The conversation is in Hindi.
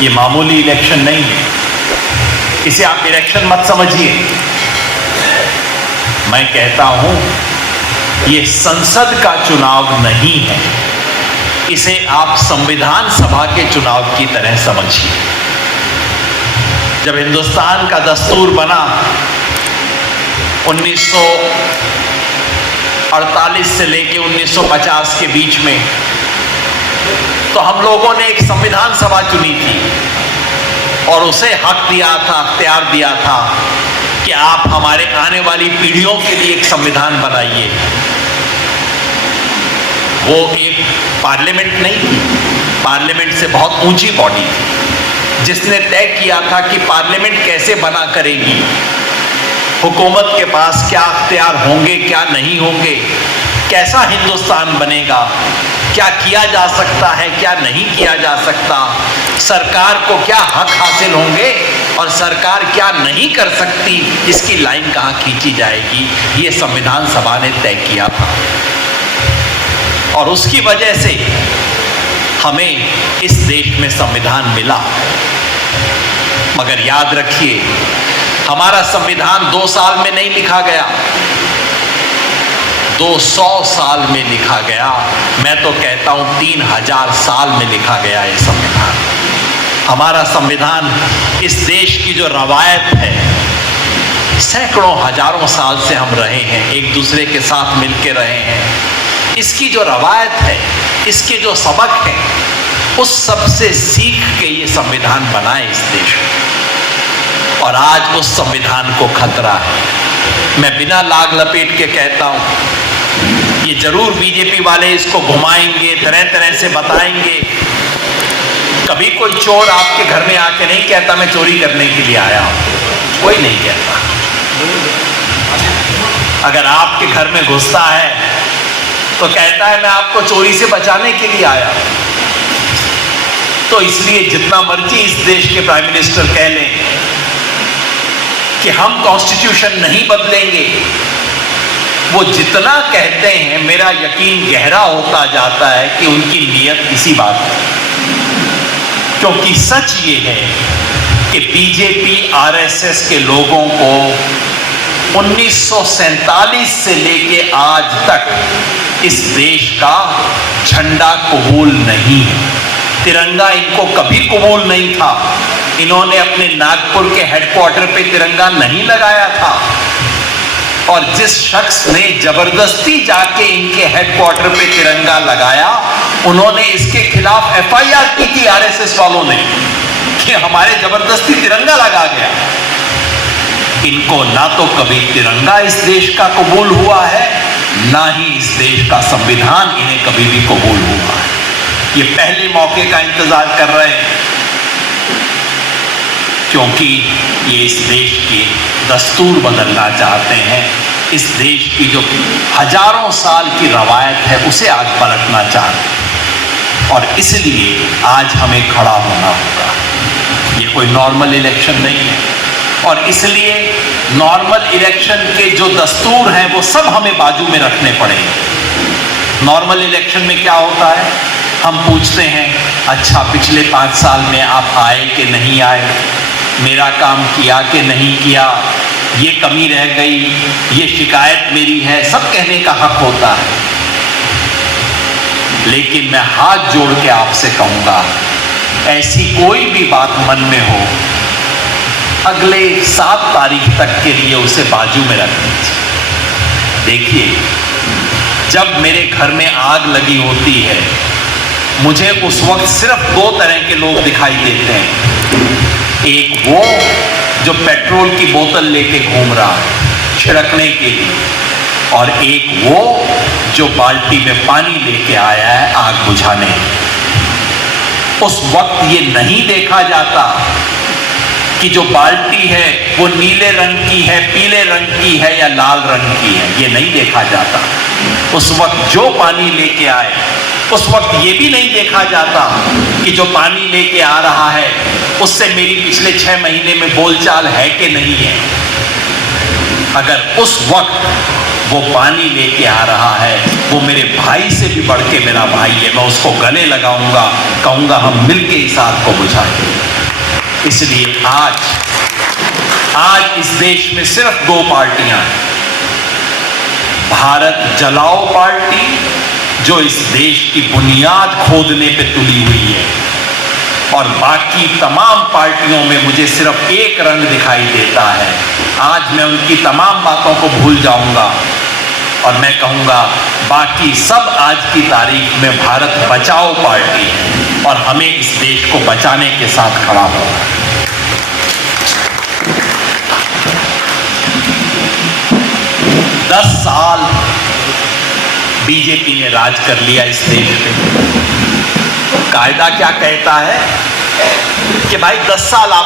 ये मामूली इलेक्शन नहीं है, इसे आप इलेक्शन मत समझिए। मैं कहता हूं ये संसद का चुनाव नहीं है, इसे आप संविधान सभा के चुनाव की तरह समझिए। जब हिंदुस्तान का दस्तूर बना 1948 से लेके 1950 के बीच में, तो हम लोगों ने एक संविधान सभा चुनी थी और उसे हक दिया था, अख्तियार दिया था कि आप हमारे आने वाली पीढ़ियों के लिए एक संविधान बनाइए। वो एक पार्लियामेंट नहीं थी, पार्लियामेंट से बहुत ऊंची बॉडी थी जिसने तय किया था कि पार्लियामेंट कैसे बना करेगी, हुकूमत के पास क्या अख्तियार होंगे, क्या नहीं होंगे, कैसा हिंदुस्तान बनेगा, क्या किया जा सकता है, क्या नहीं किया जा सकता, सरकार को क्या हक हासिल होंगे और सरकार क्या नहीं कर सकती, इसकी लाइन कहाँ खींची जाएगी, ये संविधान सभा ने तय किया था। और उसकी वजह से हमें इस देश में संविधान मिला। मगर याद रखिए, हमारा संविधान 2 साल में नहीं लिखा गया, 200 साल में लिखा गया। मैं तो कहता हूं 3000 साल में लिखा गया ये संविधान। हमारा संविधान इस देश की जो रवायत है, सैकड़ों हजारों साल से हम रहे हैं, एक दूसरे के साथ मिलके रहे हैं, इसकी जो रवायत है, इसके जो सबक है, उस सब से सीख के ये संविधान बना है इस देश में। और आज उस संविधान को खतरा है। मैं बिना लाग लपेट के कहता हूं, ये जरूर बीजेपी वाले इसको घुमाएंगे, तरह तरह से बताएंगे। कभी कोई चोर आपके घर में आके नहीं कहता मैं चोरी करने के लिए आया हूं, कोई नहीं कहता। अगर आपके घर में घुसता है तो कहता है मैं आपको चोरी से बचाने के लिए आया हूं। तो इसलिए जितना मर्जी इस देश के प्राइम मिनिस्टर कह लें कि हम कॉन्स्टिट्यूशन नहीं बदलेंगे, वो जितना कहते हैं मेरा यकीन गहरा होता जाता है कि उनकी नीयत इसी बात है। क्योंकि सच ये है कि बीजेपी आरएसएस के लोगों को 1947 से लेके आज तक इस देश का झंडा कबूल नहीं है, तिरंगा इनको कभी कबूल नहीं था। इन्होंने अपने नागपुर के हेडक्वार्टर पे तिरंगा नहीं लगाया था, और जिस शख्स ने जबरदस्ती जाके इनके हेडक्वार्टर पे तिरंगा लगाया, उन्होंने इसके खिलाफ एफआईआर की थी आरएसएस वालों ने कि हमारे जबरदस्ती तिरंगा लगा गया। इनको ना तो कभी तिरंगा इस देश का कबूल हुआ है, ना ही इस देश का संविधान इन्हें कभी भी कबूल हुआ है। ये पहले मौके का इंतजार कर रहे हैं, क्योंकि ये इस देश के दस्तूर बदलना चाहते हैं, इस देश की जो हजारों साल की रवायत है उसे आज पलटना चाहते हैं। और इसलिए आज हमें खड़ा होना होगा। ये कोई नॉर्मल इलेक्शन नहीं है, और इसलिए नॉर्मल इलेक्शन के जो दस्तूर हैं वो सब हमें बाजू में रखने पड़ेंगे। नॉर्मल इलेक्शन में क्या होता है, हम पूछते हैं अच्छा पिछले 5 साल में आप आए कि नहीं आए, मेरा काम किया कि नहीं किया, ये कमी रह गई, ये शिकायत मेरी है, सब कहने का हक होता है। लेकिन मैं हाथ जोड़ के आपसे कहूंगा, ऐसी कोई भी बात मन में हो, अगले 7 तारीख तक के लिए उसे बाजू में रख दीजिए। देखिए, जब मेरे घर में आग लगी होती है, मुझे उस वक्त सिर्फ 2 तरह के लोग दिखाई देते हैं। एक वो जो पेट्रोल की बोतल लेके घूम रहा है छिड़कने के लिए, और एक वो जो बाल्टी में पानी लेके आया है आग बुझाने। उस वक्त ये नहीं देखा जाता कि जो बाल्टी है वो नीले रंग की है, पीले रंग की है या लाल रंग की है, ये नहीं देखा जाता। उस वक्त जो पानी लेके आए, उस वक्त ये भी नहीं देखा जाता कि जो पानी लेके आ रहा है उससे मेरी पिछले 6 महीने में बोलचाल है कि नहीं है। अगर उस वक्त वो पानी लेके आ रहा है वो मेरे भाई से भी बढ़ के मेरा भाई है। मैं उसको गले लगाऊंगा, कहूंगा हम मिलके इस आग को बुझाएंगे। इसलिए आज इस देश में सिर्फ 2 पार्टियां हैं। भारत जलाओ पार्टी, जो इस देश की बुनियाद खोदने पे तुली हुई है, और बाकी तमाम पार्टियों में मुझे सिर्फ एक रंग दिखाई देता है। आज मैं उनकी तमाम बातों को भूल जाऊंगा और मैं कहूंगा बाकी सब आज की तारीख में भारत बचाओ पार्टी है और हमें इस देश को बचाने के साथ खड़ा होना है। दस साल बीजेपी ने राज कर लिया इस देश पे। कायदा क्या कहता है कि भाई 10 साल आप